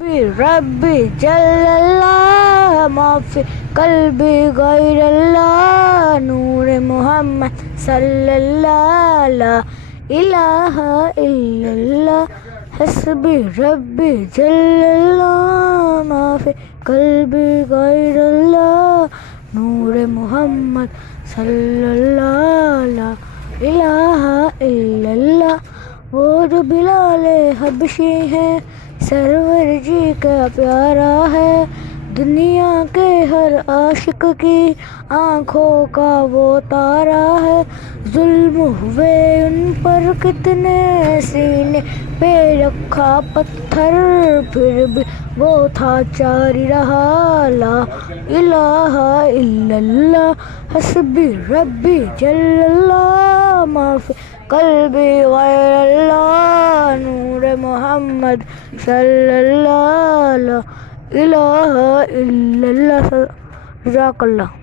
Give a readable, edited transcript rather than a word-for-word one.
ربي جل اللہ ما فی قلبی غیر اللہ نور محمد صلی اللہ لا الہ الا اللہ حسبی ربی جل اللہ ما فی قلبی غیر اللہ نور محمد صلی اللہ لا الہ الا اللہ۔ وہ جو بلال حبشی ہے سرور جی کا پیارا ہے، دنیا کے ہر عاشق کی آنکھوں کا وہ تارا ہے۔ ظلم ہوئے ان پر کتنے سینے پہ رکھا پتھر، پھر بھی وہ تھا جاری رہا لا الہ الا اللہ حسبی ربی جل اللہ ما فی قلبی غیر اللہ نور محمد صلی اللہ لا الہ الا اللہ۔ جزاک اللہ۔